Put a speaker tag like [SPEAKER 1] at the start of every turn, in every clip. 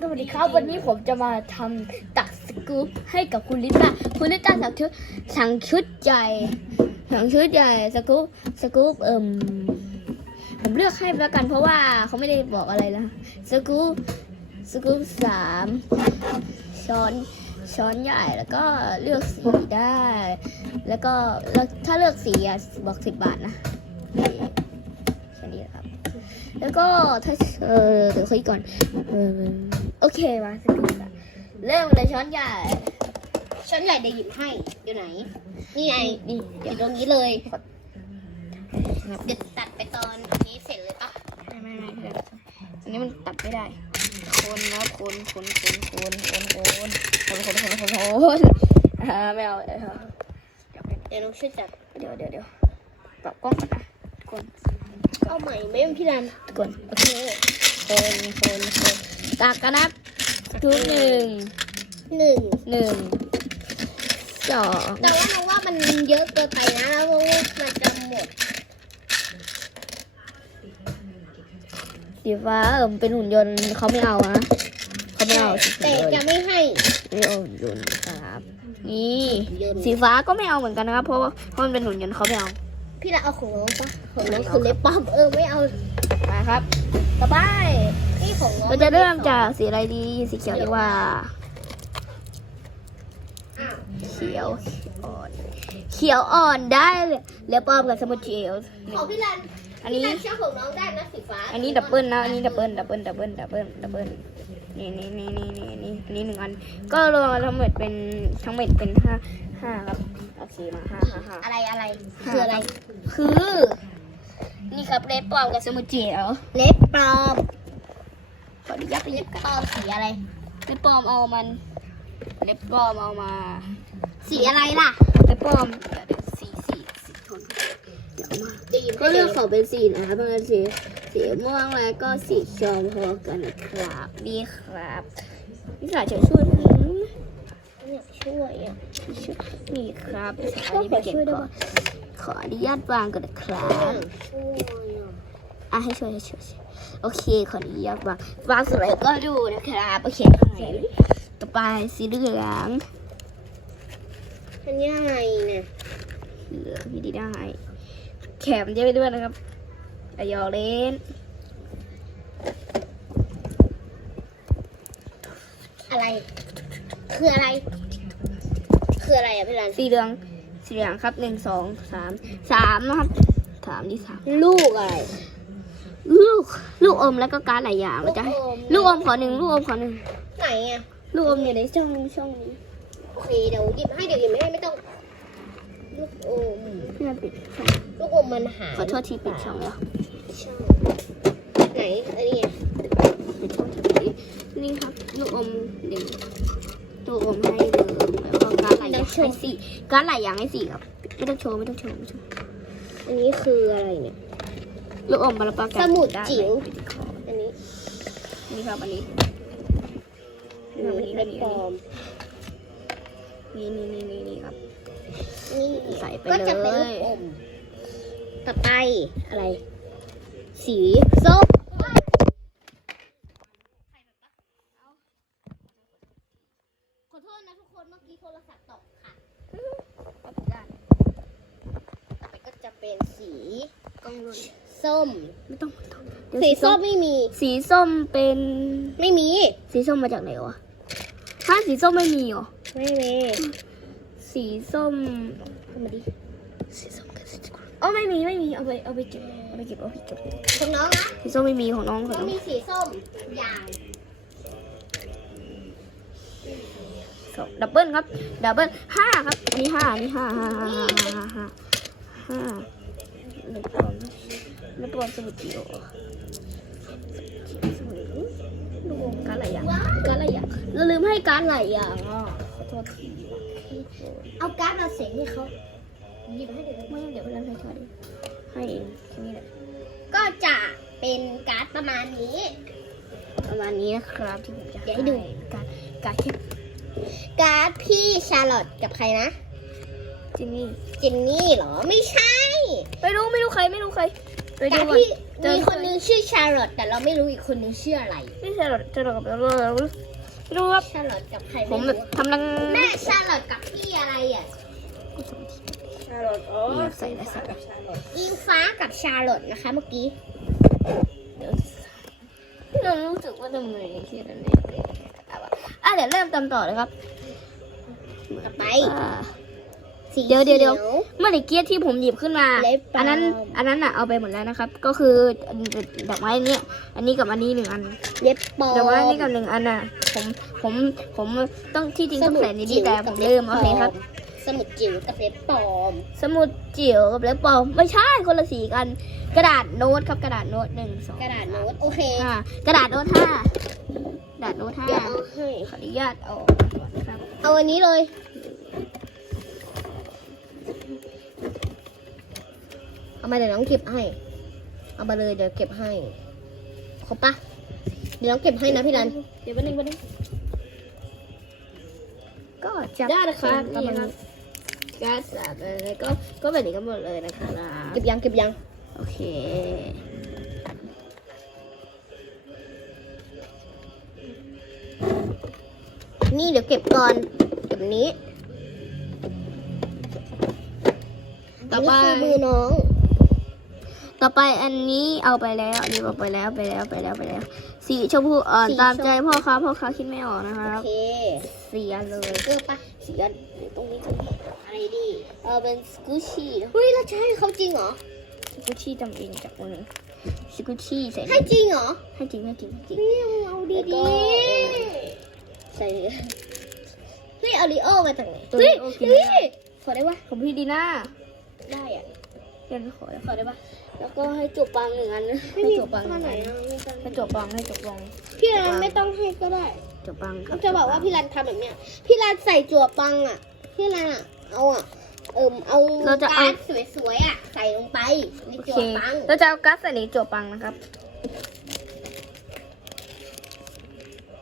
[SPEAKER 1] สวัสดีครับวันนี้ผมจะมาทำตักสกู๊ปให้กับคุณลิต้าคุณลิต้าสั่งชุดสั่งชุดใหญ่สั่งชุดใหญ่สกู๊ปสกู๊ปเอิ่มผมเลือกให้แล้วกันเพราะว่าเขาไม่ได้บอกอะไรนะสกู๊ปสกู๊ปสามช้อนช้อนใหญ่แล้วก็เลือกสีได้ แล้วก็แล้วถ้าเลือกสีอะบอกสิบบาทนะแค่นี้แหละครับ แล้วก็ถ้าเออเดี๋ยวคุยก่อนเออ โอเคมาสกุลละเริ่มเลยช้อนใหญ่
[SPEAKER 2] ช้อนใหญ่เดี๋ยวหยิบให้อยู่ไหน นี่ไง
[SPEAKER 1] นี่
[SPEAKER 2] อ
[SPEAKER 1] เดี๋ยว
[SPEAKER 2] ยู่ตรงนี้เลยเดี๋ยวตัดไปตอนอันนี้เสร็จเลยปะ
[SPEAKER 1] ไม่ไม่ไม่เดี๋ยวอันนี้มันตัดไม่ได้ คนนะคนคนคนคนคนคนคนคนคนคนคนคนอ่าไม่เอาเออเดี๋ยว
[SPEAKER 2] เดี๋ยวน้องช่วยจับ
[SPEAKER 1] เดี๋ยวเดี๋ยวเดี๋ยวปรับกล้องก่อนนะทุกคน
[SPEAKER 2] เอาใหม่ไหมพี่รัน
[SPEAKER 1] ทุกคนโอเคคนคนคน ตากกันนะทุกหนึ่ง
[SPEAKER 2] หนึ่ง
[SPEAKER 1] หนึ่งสอง
[SPEAKER 2] แต่ว่าน้องว่ามันเยอะเกินไปนะแล้วว่ามันจะหมด
[SPEAKER 1] สีฟ้าเออเป็นหุ่นยนต์เขาไม่เอานะเขาไม่เอาสี
[SPEAKER 2] แต่
[SPEAKER 1] ยน
[SPEAKER 2] จะ
[SPEAKER 1] ต์
[SPEAKER 2] ไม่ให้
[SPEAKER 1] ไม่เอาหุ่นยนต์ครับนี่
[SPEAKER 2] หุ่นยนต์
[SPEAKER 1] สีฟ้าก็ไม่เอาเหมือนกันนะครับ เพราะว่าเพราะมันเป็นหุ่นยนต์เขาไม่เอา
[SPEAKER 2] พี่รันเอาของน้องปะของน้องคือเล็บปั๊มเออไม่เอา
[SPEAKER 1] มาครับ ต่อไป
[SPEAKER 2] นี่ของน้อง
[SPEAKER 1] เราจะเริ่มจากสีอะไรดี สีเขียวดีกว่า
[SPEAKER 2] อ้าว
[SPEAKER 1] เขียวอ่อน เขียวอ่อนได้เลยแล้วปลอมกับสมุทเจล
[SPEAKER 2] ของพี่รัน
[SPEAKER 1] อัน
[SPEAKER 2] พี่
[SPEAKER 1] นี้
[SPEAKER 2] รันเชื่อของน้องได้นะสีฟ้า
[SPEAKER 1] อันนี้ดับเบิลนะ อันนี้ดับเบิลดับเบิลดับเบิลดับเบิลดับเบิลนี่นี่นี่นี่นี่นี่อันนี้หนึ่งอัน ก็รวมทั้งหมดเป็นทั้งหมดเป็นห้าห้าครับ โอเคมาห้าห้าห้า
[SPEAKER 2] อะไรอะไร คืออะไร
[SPEAKER 1] คือ นี่ครับเล็บปลอมกับสมุทเจล
[SPEAKER 2] เล็บปลอม
[SPEAKER 1] ขออนุญาตไปห
[SPEAKER 2] เล็
[SPEAKER 1] ยิ
[SPEAKER 2] บบ
[SPEAKER 1] กัน
[SPEAKER 2] ปลอมสีอะไร
[SPEAKER 1] เล็บปลอมเอามัน เล็บปลอมเอามา
[SPEAKER 2] สีอะไรล่ะ
[SPEAKER 1] เล็บปลอมเดี๋ยวเดี๋ยวสีสีสีทนเดี๋ยวเอามา
[SPEAKER 2] จะหยิบ
[SPEAKER 1] ก็
[SPEAKER 2] ให้
[SPEAKER 1] เลือกของเป็นสีนะครับเป็นสีสีม่วงแล้วก็สีชมพูกันนะครับนี่ครับนี่สายจะช่วยพี่
[SPEAKER 2] เนี่ยช่วยอะ
[SPEAKER 1] นี่ครับสาย
[SPEAKER 2] ช่วย
[SPEAKER 1] นี้
[SPEAKER 2] ข
[SPEAKER 1] ไป
[SPEAKER 2] อ
[SPEAKER 1] เก็บ
[SPEAKER 2] ช่วยด้
[SPEAKER 1] ก่
[SPEAKER 2] ว
[SPEAKER 1] อยนข ออนุญาตวางก่อนนะครับ
[SPEAKER 2] ช่วยอะ
[SPEAKER 1] อะให้ช่วยให้ช่วยช่วยโอเคขออนุญาตวางวางเสร็จแล้วก็ดูนะครับโอเคให้ต่อไปสีเหลือง
[SPEAKER 2] มันยังไงเนี่ย
[SPEAKER 1] เหลืองพี่ดีได้แขมเยอะไปด้วยนะครับอายอเล่น
[SPEAKER 2] อะไร คืออะไร คืออะไรอะพี่รัน
[SPEAKER 1] สีเหลือง สีเหลืองครับหนึ่งสองสามสามนะครับสามที่สาม
[SPEAKER 2] ลูกอะไร
[SPEAKER 1] ลูกลูกอมแล้วก็การดหลายอย่างเราจะให้
[SPEAKER 2] ลูกอม
[SPEAKER 1] ลูกอมขอหนึ่งลูกอมขอหนึ่ง
[SPEAKER 2] ไหนอะ
[SPEAKER 1] ลูกอมอยู่ในช่องช่องนี้
[SPEAKER 2] โอเคเดี๋ยวหยิบให้เดี๋ยวหยิบไม่ให้ไม่ต้อง ลูกอม
[SPEAKER 1] พี่มันปิดช่อง
[SPEAKER 2] ลูกอมมันหาย
[SPEAKER 1] ขอโทษทีปิดช่องแล้ว
[SPEAKER 2] ใช่ไหนอันนี้อะ
[SPEAKER 1] ปิดช่องทีนี่ครับ ลูกอมหนึ่งลูกอมให้เลยแล้วก็ การดหลายอย่างให้สี่การดหลายอย่างให้สี่ครับ ไม่ต้องโชว์ไม่ต้องโชว์ไม่ต้องโชว์
[SPEAKER 2] อันนี้คืออะไรเนี่ย
[SPEAKER 1] ลูกอมบาลปากั
[SPEAKER 2] สมุดจิ๋วอันนี้
[SPEAKER 1] นี่ครับอันนี้
[SPEAKER 2] อันนี้เล็บปลอม
[SPEAKER 1] นี่นี่นี่นี่นี่ครับ
[SPEAKER 2] นี่
[SPEAKER 1] ใส่ไป
[SPEAKER 2] ก็จะเป็น
[SPEAKER 1] เล
[SPEAKER 2] ลู
[SPEAKER 1] ย
[SPEAKER 2] กอมต่อไปอะไร สีส้มขอโทษนะทุกคนเมื่อกี้โทรศัพท์ตกค่ะ ต่อไปก็จะ เป็นสี
[SPEAKER 1] กล้องด้วย
[SPEAKER 2] ส้ม
[SPEAKER 1] ไม่ต้องไม่ต้องเดี๋ยว
[SPEAKER 2] สีส้มไม่มี
[SPEAKER 1] สีส้มเป็น
[SPEAKER 2] ไม่มี
[SPEAKER 1] สีส้มมาจากไหนวะถ้าสีส้มไม่มีเหรอ
[SPEAKER 2] ไม่มี
[SPEAKER 1] สีส้ม
[SPEAKER 2] เอามาดิ
[SPEAKER 1] สีส้มกับสีอ๋อไม่มีไม่มีเอาไปเอาไปเก็บเอาไปเก็บเอาไปเก็บ
[SPEAKER 2] ของน้องนะ
[SPEAKER 1] สีส้มไม่มีของน้องของ
[SPEAKER 2] ก็
[SPEAKER 1] น้อง
[SPEAKER 2] มีสีส้มอย่าง
[SPEAKER 1] สองดับเบิลครับ ดับเบิลห้าครับ อันนี้ห้าอันนี้ห้าห้าห้าห้าห้า ห้าห้าไม่ปลอมไม่ปลอมสมุดเดียวสมุดดูวงการหลายอย่างการหลายอย่างเราลืมให้การหลายอย่างอะขอโทษที
[SPEAKER 2] เอาการ์ดมาเสียงให้เขาหยิบให้เดี๋ยว
[SPEAKER 1] ไม่งั้นเดี๋ยวเราให้เขาดิให้เองแค่นี้แหละ
[SPEAKER 2] ก็จะเป็นการ์ดประมาณนี้
[SPEAKER 1] ประมาณนี้นะครับที่ผมจะ
[SPEAKER 2] เดี๋ยวให้ดู
[SPEAKER 1] การการที่
[SPEAKER 2] การ์ดพี่ชาร์ลอตกับใครนะ
[SPEAKER 1] จินนี่
[SPEAKER 2] จินนี่เหรอไม่ใช่
[SPEAKER 1] ไม่รู้ไม่รู้ใครไม่รู้ใครไปดู
[SPEAKER 2] การ์ด
[SPEAKER 1] ก่อน
[SPEAKER 2] ที่
[SPEAKER 1] เจอ
[SPEAKER 2] มีคนนึงงชื่อชาร์ลอตแต่เราไม่รู้อีกคนนึงชื่ออะไร
[SPEAKER 1] ไม่ใช่หรอกจะหรอกกับเราเราไม่รู้ครับ
[SPEAKER 2] ชาร์ลอตกับใคร
[SPEAKER 1] ผม
[SPEAKER 2] ไม่
[SPEAKER 1] แบบ
[SPEAKER 2] รู้
[SPEAKER 1] ทำรัง
[SPEAKER 2] แม่ชาร์ลอตกับพี่อะไรอะ
[SPEAKER 3] ชาลอตอ๋อ
[SPEAKER 1] ใส่ใส่
[SPEAKER 3] กับชาลอต
[SPEAKER 2] อิงฟ้ากับชาร์ลอตนะคะเมื่อกี้
[SPEAKER 1] เดี๋ยวเรารู้สึกว่าทำไมที่นั่นเองอะเดี๋ยวเริ่มตามต่อเลยครับ
[SPEAKER 2] ต่อไป
[SPEAKER 1] อ่า
[SPEAKER 2] สี
[SPEAKER 1] เดี๋ยวเดี๋ยวเดี๋ยว
[SPEAKER 2] ขี
[SPEAKER 1] เมื่อตะเกียที่ผมหยิบขึ้นมา
[SPEAKER 2] เล็บปลอม
[SPEAKER 1] อันนั้น อันนั้นอะเอาไปหมดแล้วนะครับ ก็คือดอกไม้เนี้ยอันนี้กับอันนี้หนึ่งอัน
[SPEAKER 2] เล็บปลอม
[SPEAKER 1] ดอกไม้นี่กับหนึ่งอันน่ะ ผม ผม ผมต้องที่จริงต้องใส่ในนี้
[SPEAKER 2] จิ๋ว
[SPEAKER 1] แต่ผมลืมโอเคครับ
[SPEAKER 2] สมุดจิ๋วกับเล็บปลอม
[SPEAKER 1] สมุดจิ๋วกับเล็บปลอม ไม่ใช่คนละสีกัน กระดาษโน้ตครับกระดาษโน้ตหนึ่งสอง
[SPEAKER 2] กระดาษโน้ตโอเค
[SPEAKER 1] ห้ากระดาษโน้ตห้ากระดาษโน้ตห้า
[SPEAKER 2] เดี๋ยวเอาให้
[SPEAKER 1] ขออนุญาตเอาออกก่อนนะครับ
[SPEAKER 2] เอาอันนี้เลย เอามาเดี๋ยวน้องเก็บให้ เอามาเลยเดี๋ยวเก็บให้ครบปะเดี๋ยวน้องเก็บให้นะพี่รัน
[SPEAKER 1] เดี๋ยววันนึงวันนึงก็จะ
[SPEAKER 2] ได้นะครับ
[SPEAKER 1] ประมาณ
[SPEAKER 2] นี่ครับ
[SPEAKER 1] การ์ดสามอะไรก็ก็แบบนี้กันหมดเลยนะคะ
[SPEAKER 2] เก็บยังเก็บยัง
[SPEAKER 1] โอเค
[SPEAKER 2] นี่เดี๋ยวเก็บก่อนเก็บนี้
[SPEAKER 1] ต่อไป
[SPEAKER 2] นนี้คือมือน้อง
[SPEAKER 1] ต่อไปอันนี้เอาไปแล้ว อันนี้เอาไปแล้วไปแล้วไปแล้วไปแล้ว สีชมพูอ่อน
[SPEAKER 2] สี
[SPEAKER 1] ตาม
[SPEAKER 2] ชม
[SPEAKER 1] ใจพ่อค้าพ่อค้าคิดไม่ออกนะค
[SPEAKER 2] โอ
[SPEAKER 1] รับ
[SPEAKER 2] เค
[SPEAKER 1] สีอันเลย
[SPEAKER 2] เลือกปะ
[SPEAKER 1] สีอันตรงนี้ตรงนี้
[SPEAKER 2] อะไรดี
[SPEAKER 1] เอาเป็นสกูชี่นะ
[SPEAKER 2] เฮ้ยเราจะให้เขาจริงเหรอ
[SPEAKER 1] สกูชี่จำเองจากมือสกูชี่ใส่
[SPEAKER 2] ให้จริงเหรอ
[SPEAKER 1] ให้จริงให้จริงให้จริง
[SPEAKER 2] เฮ้ยเอา
[SPEAKER 1] แล้วก็
[SPEAKER 2] ดี
[SPEAKER 1] ใส่
[SPEAKER 2] ๆเฮ้ยเอาริโอมาจากไหน
[SPEAKER 1] ตัว
[SPEAKER 2] เฮ้ย
[SPEAKER 1] โอเค
[SPEAKER 2] เฮ้ยขอได้ปะ
[SPEAKER 1] ของพี่ดีน่า
[SPEAKER 2] ได้อะ
[SPEAKER 1] เดี๋ยวขอแล้ว
[SPEAKER 2] ขอได้ปะ
[SPEAKER 1] แล้วก็ให้จูบปังหนึ่งอันนะให้จูบปังหนึ่ง
[SPEAKER 2] ไหน
[SPEAKER 1] อัน
[SPEAKER 2] อะ
[SPEAKER 1] ให้จูบปังให้จูบปัง
[SPEAKER 2] พี่รันไม่ต้องให้ก็ได้
[SPEAKER 1] จูบปังครั
[SPEAKER 2] เขาจะบอกว่าพี่รันทำแบบเนี้ยพี่รันใส่จั่วปังอะพี่รันอะเอาอะเอิ่มเอา
[SPEAKER 1] เราจะเอา
[SPEAKER 2] การ์ดสวยๆอะใส่ลงไปใน
[SPEAKER 1] โอ
[SPEAKER 2] จั่
[SPEAKER 1] เคว
[SPEAKER 2] ปัง
[SPEAKER 1] เราจะเอากัสใส่ในจูบปังนะครับ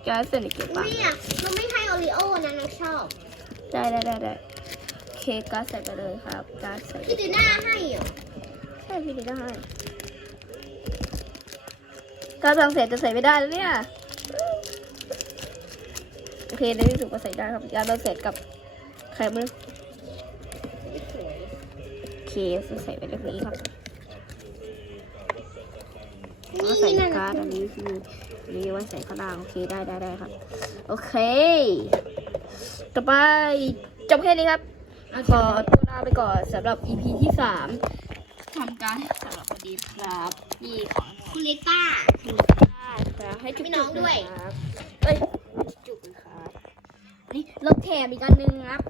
[SPEAKER 1] กัสใส่ในจูบปัง
[SPEAKER 2] ไม่อะเราไม่ให้โอริโอนะน้องชอบ
[SPEAKER 1] ได้ได้ได้ได้โอ เคกัสใส่ไปเลยครับกัสใส่
[SPEAKER 2] พี่ดีน่าให้อะ
[SPEAKER 1] ใช่พี่ดีน่าให้กัสบางเสร็จจะใส่ไม่ได้แล้วเนี่ยโอเคในที่สุดก็ใส่ได้ครับยาเราเสร็จกับใครไม่รู้
[SPEAKER 2] สวย
[SPEAKER 1] โอเคใส่ไปแบบนี้ครับ
[SPEAKER 2] นี่
[SPEAKER 1] ก็ใส่
[SPEAKER 2] นั่น
[SPEAKER 1] การ์ดอันนี้คืออันนี้ไว้ใส่ข้างล่างโอเคได้ได้ได้ครับ โอเค ต่อไปจบแค่นี้ครับ ขอตัวลาไปก่อนสำหรับ EP ที่สามทำการดสำหรับวันนี้ครับนี่ของ
[SPEAKER 2] คุณลิต้า
[SPEAKER 1] คุณค่าครับให้จุก
[SPEAKER 2] พี่น้องด้วย
[SPEAKER 1] ครับเอ้ยจุกครับนี่เราแถมอีกอันหนึงครับ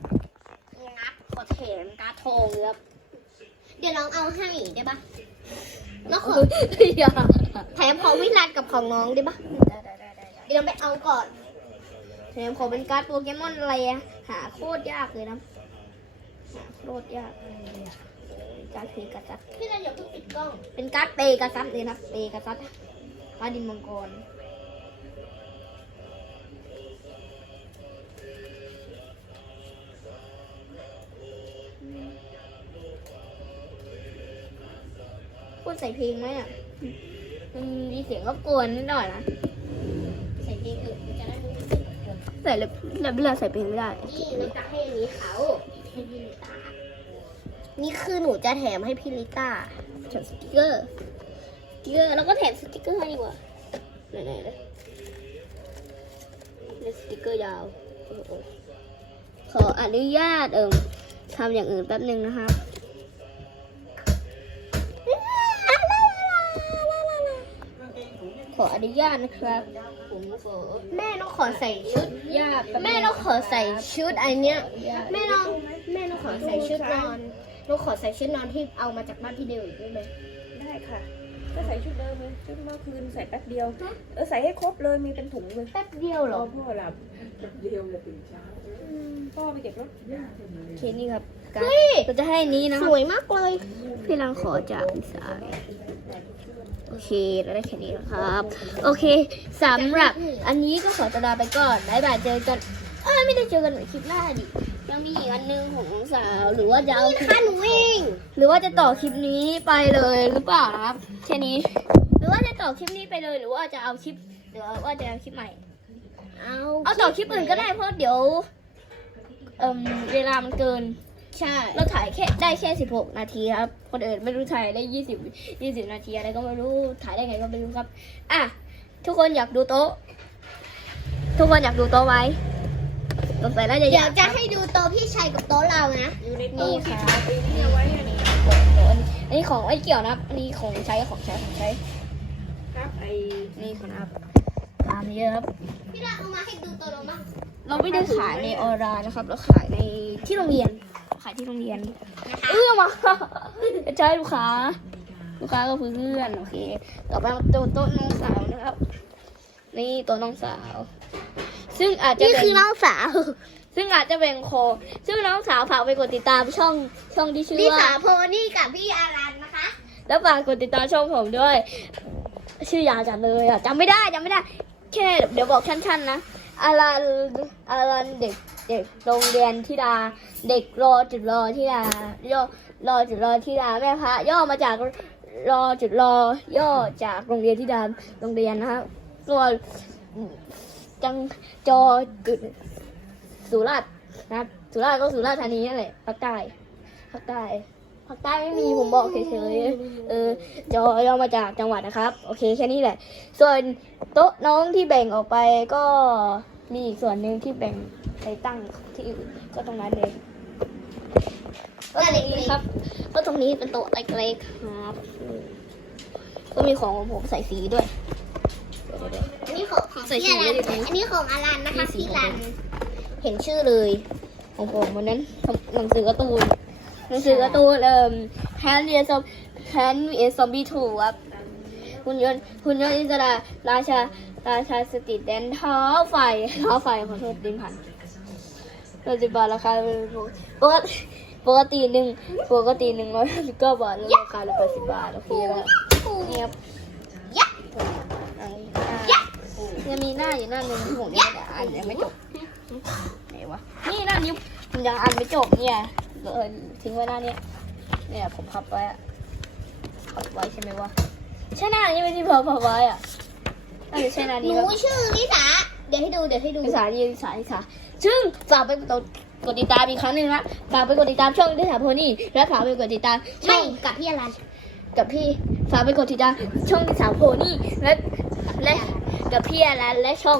[SPEAKER 2] งับ
[SPEAKER 1] ขอแถมการ์ดทองครับ
[SPEAKER 2] เดี๋ยวน้องเอาให้ได้ปะน้องขอ
[SPEAKER 1] อย่า
[SPEAKER 2] แถมของวิรันกับของน้องได้ปะ
[SPEAKER 1] ได้ได้ได้ได้
[SPEAKER 2] เดี๋ยวน้องไปเอาก่อน
[SPEAKER 1] แถมขอเป็นการ์ดโปเกมอนอะไรอะหาโคตรยากเลยนะหา โคตรยากการ์ดเพกาซัส
[SPEAKER 2] พี่รันอย่าเพิ่งปิดกล้อง
[SPEAKER 1] เป็นการ์ดเปกาซัสเลยนะเปกาซัสการ์ดดินมังกรควรใส่เพลงไหมอะมันมีเสียงรบกวนนิดหน่อยนะ
[SPEAKER 2] ใส่เพลงอื่นจะได้รู้สึก
[SPEAKER 1] ใส่แล้วแล้วเวลาใส่เพลงไม่ได้
[SPEAKER 2] นี่เราจะให้อันนี้เขา ให้พี่ลิต้า นี่คือหนูจะแถมให้พี่ลิต้า
[SPEAKER 1] แถมสติกเกอร์สติกเกอร์แล้วก็แถมสติกเกอร์ให้ดีกว่าไหนๆเลยสติกเกอร์ยาว ขออนุญาตเอิมทำอย่างอื่นแป๊บหนึ่งนะครับ ขออนุญาตนะครับผมขอ
[SPEAKER 2] แม่ต้องขอใส่ชุด
[SPEAKER 1] ญาต
[SPEAKER 2] แม่ต้องขอใส่ชุดอันเนี้ย แม่น้องแม่ต้องขอใส่ชุดนอนน้องขอใส่ชุดนอนที่เอามาจากบ้านพี่เดียวอีกได้ไหม
[SPEAKER 3] ได้ค่ะ ก็ใส่ชุดเดิมเลยชุดเมื่อคืนใส่แป๊บเดียว เออใส่ให้ครบเลยมีเป็นถุงเลย
[SPEAKER 2] แป๊บเดียวเหร
[SPEAKER 3] ร
[SPEAKER 2] อ
[SPEAKER 3] อพ่อหลับแป๊บ เดียวเลยตื่นเช้าพ่อไปเก็บรถ
[SPEAKER 1] โอเคนี่ครับการ
[SPEAKER 2] เฮ้ย
[SPEAKER 1] เราจะให้นี้นะ
[SPEAKER 2] สวยมากเลย
[SPEAKER 1] พี่รังขอจากพี่สายโอเคเราได้แค่นี้นะครับ โอเคสำหรับอันนี้ก็ขอตวลาไปก่อนบ๊ายบายเจอกันเอ้ยไม่ได้เจอกันในคลิปหน้าดิยังมีอีกอันหนึงของน้องสาวหรือว่าจะเอาคลิป
[SPEAKER 2] ค่ะหนูเอง
[SPEAKER 1] หรือว่าจะต่อคลิปนี้ไปเลยหรือเปล่านะครับแค่นี้ หรือว่าจะต่อคลิปนี้ไปเลยหรือว่าจะเอาคลิปหรือว่าจะเอาคลิปใหม่
[SPEAKER 2] เอา
[SPEAKER 1] เอาต่อคลิปอื่นก็ได้เพราะเดี๋ยวเอ่มเวลามันเกิน
[SPEAKER 2] ใช่
[SPEAKER 1] เราถ่ายแค่ได้แค่ 16 นาทีครับ คนอื่นไม่รู้ถ่ายได้ 20 20 นาทีอะไรก็ไม่รู้ ถ่ายได้ไงก็ไม่รู้ครับ อะ ทุกคนอยากดูโต๊ะ ทุกคนอยากดูโต๊ะไหมสงสัยน่าจะอ
[SPEAKER 2] เดี๋ย
[SPEAKER 1] ยาวก
[SPEAKER 2] จะ
[SPEAKER 1] ครับ
[SPEAKER 2] ให้ดูโต๊ะพี่ชัยกับโต๊ะเรานะ
[SPEAKER 3] อยู่ในตู้
[SPEAKER 1] นี่
[SPEAKER 3] ที่
[SPEAKER 1] ค่ะ
[SPEAKER 3] ทำเองนี่เอาไว้อันนี้
[SPEAKER 1] โต๊ะโต๊ะอันนี้อันนี้ของไม่เกี่ยวนะครับอันนี้ของใช้ของใช้ของใช้
[SPEAKER 3] ครับไอ้
[SPEAKER 1] นี่ครับตามนี้ครับ
[SPEAKER 2] พี่เราเอามาให้ดูโต๊ะเราบ้าง
[SPEAKER 1] เราไม่ได้ขายในออนไลน์นะครับ เราขายในที่โรงเรียน ขายที่โรงเรียนเอื้อมาใช่ลูกค้า ลูกค้าก็คือเพื่อนโอเคต่อไปโต๊ะโต๊ะน้องสาวนะครับ นี่โต๊ะน้องสาว ซึ่งอาจจะ
[SPEAKER 2] นี่
[SPEAKER 1] เป็น
[SPEAKER 2] คือน้องสาว
[SPEAKER 1] ซึ่งอาจจะเป็นโค ซึ่งน้องสาวฝากไปกดติดตามช่องช่องที่ชื่อ
[SPEAKER 2] พี่
[SPEAKER 1] ว่า
[SPEAKER 2] สาวโพนี่กับพี่อารันนะคะ
[SPEAKER 1] แล้วฝากกดติดตามช่องผมด้วย ชื่อยาวจัดเลยอะจำไม่ได้จำไม่ได้ แค่เดี๋ยวบอกชั้นๆนะอารันอารันเด็กเด็กโรงเรียนทิดา เด็กรอจุดรอทิดาย่อรอจุดรอทิดาแม่พระย่อมาจากรอจุดรอย่อจากโรงเรียนทิดาโรงเรียนนะครับส่วนจังจอจุดสุราษฎร์นะครับสุราษฎร์ก็สุราษฎร์ธานีนั่นแหละภาคใต้ภาคใต้ ภาคใต้ไม่มีผมบอกเฉยๆ เออจอย่อมาจากจังหวัดนะครับ โอเคแค่นี้แหละ ส่วนโต๊ะน้องที่แบ่งออกไปก็มีอีกส่วนหนึ่งที่แบ่งไปตั้งที่อื่นก็ตรงนั้นเลยก็ตรงนี้ครับ ก็ตรงนี้เป็นโต๊ะเล็กๆครับ ก็มีของของผมใส่สีด้วยเดี๋ยวๆ
[SPEAKER 2] อันนี้ของของ
[SPEAKER 1] ใส่
[SPEAKER 2] พี่อารัน
[SPEAKER 1] สีไว้ดิ
[SPEAKER 2] อันนี้ของอารันนะคะ
[SPEAKER 1] มีสี
[SPEAKER 2] พี่รัน
[SPEAKER 1] ๆเห็นชื่อเลย ของผมวันนั้นหนังสือการ์ตูน หนังสือการ์ตูนเอ่อแฮนด์เรียซอมแฮนด์เอซอมบี้ทูครับหุ่นยนต์หุ่นยนต์อิสระราชาราชาสติแดนเท้าไฟเท้าไฟขอโทษดินผ่านเราจะบาทราคาปกติปกติหนึ่งปกติหนึ่งร้อยสิบเก้าบาทแล้วราคาละแปดสิบบาทโอเคแล้วนี่ครับ
[SPEAKER 2] ยะ
[SPEAKER 1] ยะจะมีหน้าอยู่หน้าหนึ่งที่ผมยังไม่ได้อ่านยังไม่จบไหนวะนี่หน้านี้ผมยังอ่านไม่จบเนี่ย เออทิ้งไว้หน้าเนี้ยเนี่ยผมพับไว้อะพับไว้ใช่ไหมวะใช่หน้านี้ไหมที่พับพับไว้อะน่าจะใช่หน้า
[SPEAKER 2] ห
[SPEAKER 1] นี้
[SPEAKER 2] นูชื่อลิสาเดี๋ยวให้ดูเดี๋ยวให้ดู
[SPEAKER 1] ภาษาดีภาษาดีค่ะซึ่งฝากไปกดกดติดตามอีกครั้งหนึ่งนะฝากไปกดติดตามช่องที่ถาโพนี่และฝากไปกดติดตามช่
[SPEAKER 2] ไม่
[SPEAKER 1] อง
[SPEAKER 2] กับพี่อารัน
[SPEAKER 1] กับพี่ฝากไปกดติดตามช่องที่สาโพนี่และและกับพี่อารันและช่อง